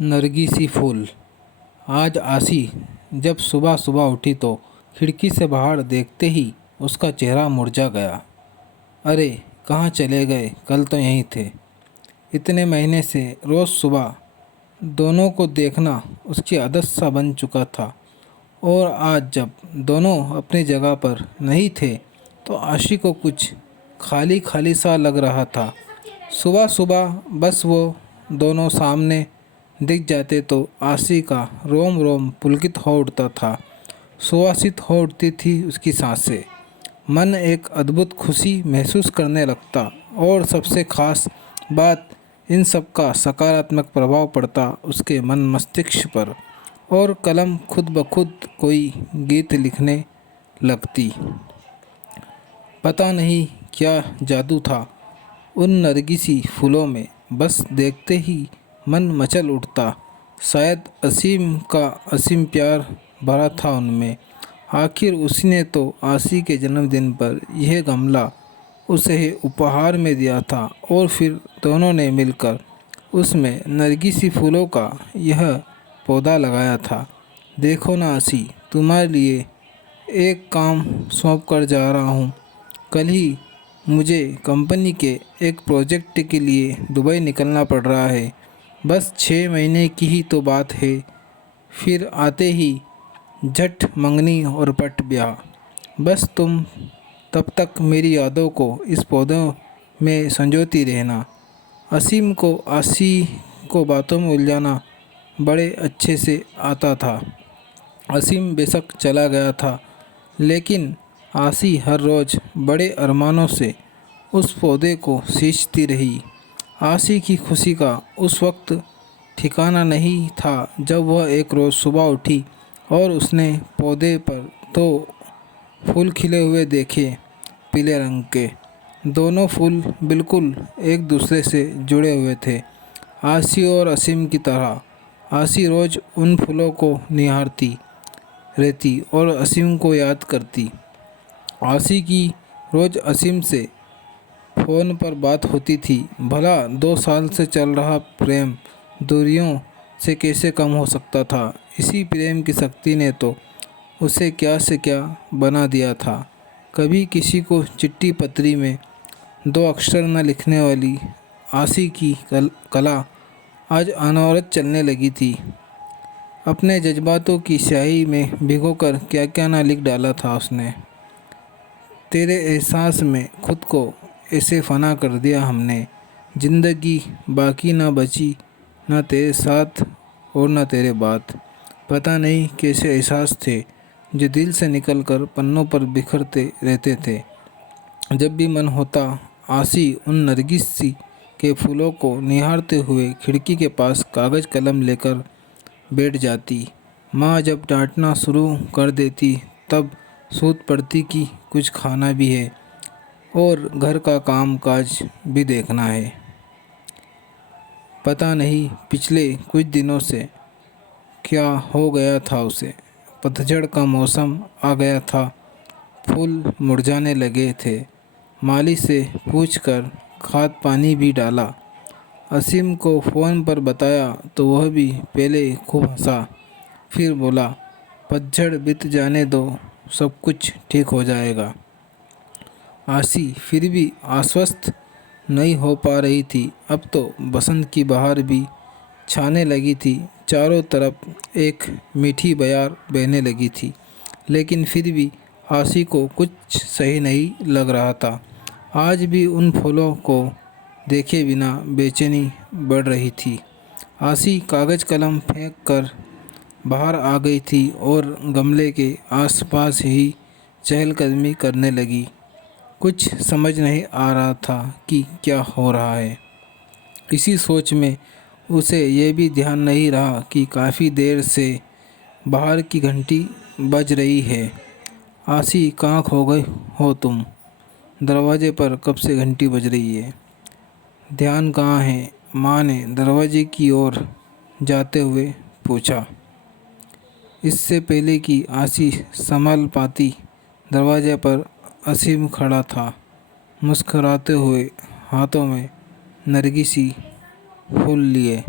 नरगिसी फूल। आज आसी जब सुबह सुबह उठी तो खिड़की से बाहर देखते ही उसका चेहरा मुरझा गया। अरे कहाँ चले गए, कल तो यहीं थे। इतने महीने से रोज़ सुबह दोनों को देखना उसकी आदत सा बन चुका था, और आज जब दोनों अपनी जगह पर नहीं थे तो आशी को कुछ खाली खाली सा लग रहा था। सुबह सुबह बस वो दोनों सामने दिख जाते तो आशी का रोम रोम पुलकित हो उठता था, सुवासित हो उठती थी उसकी सांसें। मन एक अद्भुत खुशी महसूस करने लगता, और सबसे खास बात, इन सब का सकारात्मक प्रभाव पड़ता उसके मन मस्तिष्क पर, और कलम खुद ब खुद कोई गीत लिखने लगती। पता नहीं क्या जादू था उन नरगिसी फूलों में, बस देखते ही मन मचल उठता। शायद असीम का असीम प्यार भरा था उनमें। आखिर उसी ने तो आशी के जन्मदिन पर यह गमला उसे उपहार में दिया था, और फिर दोनों ने मिलकर उसमें नरगिसी फूलों का यह पौधा लगाया था। देखो ना आशी, तुम्हारे लिए एक काम सौंप कर जा रहा हूँ। कल ही मुझे कंपनी के एक प्रोजेक्ट के लिए दुबई निकलना पड़ रहा है। बस 6 महीने की ही तो बात है, फिर आते ही झट मंगनी और पट ब्याह। बस तुम तब तक मेरी यादों को इस पौधों में संजोती रहना। असीम को आशी को बातों में उलझाना बड़े अच्छे से आता था। असीम बेशक चला गया था, लेकिन आशी हर रोज़ बड़े अरमानों से उस पौधे को सींचती रही। आशी की खुशी का उस वक्त ठिकाना नहीं था जब वह एक रोज़ सुबह उठी और उसने पौधे पर तो फूल खिले हुए देखे, पीले रंग के। दोनों फूल बिल्कुल एक दूसरे से जुड़े हुए थे, आशी और असीम की तरह। आशी रोज़ उन फूलों को निहारती रहती और असीम को याद करती। आशी की रोज़ असीम से फ़ोन पर बात होती थी। भला 2 साल से चल रहा प्रेम दूरियों से कैसे कम हो सकता था। इसी प्रेम की शक्ति ने तो उसे क्या से क्या बना दिया था। कभी किसी को चिट्ठी पत्री में 2 अक्षर न लिखने वाली आशी की कला आज अनवरत चलने लगी थी। अपने जज्बातों की स्याही में भिगोकर क्या क्या ना लिख डाला था उसने। तेरे एहसास में खुद को ऐसे फना कर दिया हमने, ज़िंदगी बाकी ना बची, ना तेरे साथ और ना तेरे बाद। पता नहीं कैसे एहसास थे जो दिल से निकलकर पन्नों पर बिखरते रहते थे। जब भी मन होता आशी उन नरगिसी के फूलों को निहारते हुए खिड़की के पास कागज़ कलम लेकर बैठ जाती। माँ जब डांटना शुरू कर देती तब सूत पड़ती कि कुछ खाना भी है और घर का काम काज भी देखना है। पता नहीं पिछले कुछ दिनों से क्या हो गया था उसे। पतझड़ का मौसम आ गया था, फूल मुरझाने लगे थे। माली से पूछकर खाद पानी भी डाला। असीम को फ़ोन पर बताया तो वह भी पहले खूब हंसा, फिर बोला पतझड़ बीत जाने दो, सब कुछ ठीक हो जाएगा। आशी फिर भी आश्वस्त नहीं हो पा रही थी। अब तो बसंत की बहार भी छाने लगी थी, चारों तरफ एक मीठी बयार बहने लगी थी, लेकिन फिर भी आशी को कुछ सही नहीं लग रहा था। आज भी उन फूलों को देखे बिना बेचैनी बढ़ रही थी। आशी कागज़ कलम फेंक कर बाहर आ गई थी और गमले के आसपास ही चहलकदमी करने लगी। कुछ समझ नहीं आ रहा था कि क्या हो रहा है। इसी सोच में उसे ये भी ध्यान नहीं रहा कि काफ़ी देर से बाहर की घंटी बज रही है। आशी कहाँ खो गई हो तुम? दरवाजे पर कब से घंटी बज रही है। ध्यान कहाँ है? माँ ने दरवाजे की ओर जाते हुए पूछा। इससे पहले कि आशी संभल पाती, दरवाजे पर असीम खड़ा था, मुस्कुराते हुए, हाथों में नरगिसी फूल लिए।